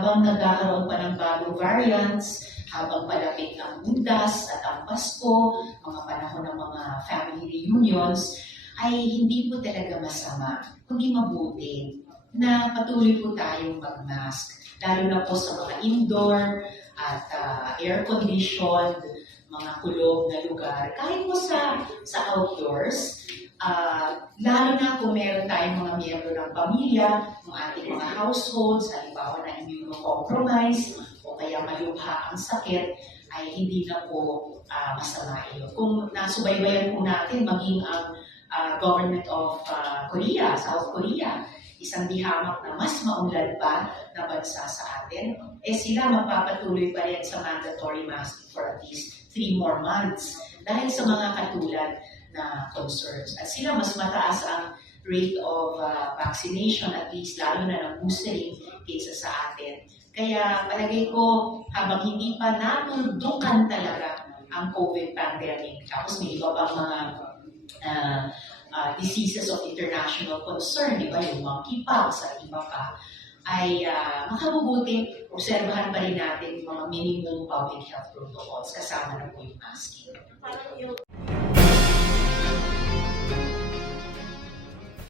habang nagkakaroon pa ng bagong variants, habang palapit ang Bundas at ang Pasko, mga panahon ng mga family reunions, ay hindi po talaga masama, kundi mabuti na patuloy po tayong mag-mask. Lalo na po sa mga indoor at ah, air-conditioned, mga kulog na lugar. Kahit po sa, sa outdoors, ah, lalo na kung meron tayong mga miyembro ng pamilya, ng ating mga households, halimbawa na immunocompromised, o kaya malubha ang sakit, ay hindi na po ah, masama yun. Kung nasubaybayan po natin, maging ang ah, government of ah, Korea, South Korea, isang dihamak na mas maunlad pa na bansa sa atin, eh sila magpapatuloy pa rin sa mandatory masking for at least three more months dahil sa mga katulad na concerns. At sila mas mataas ang rate of ah, vaccination, at least lalo na ng boostering kaysa sa atin. Kaya palagay ko, habang hindi pa natuldukan talaga ang COVID pandemic, tapos may iba pang mga ah, ah, diseases of international concern, di ba, yung monkeypox at iba pa, ay uh, makabubuti, obserbahan pa rin natin yung mga minimum public health protocols kasama na po yung masking.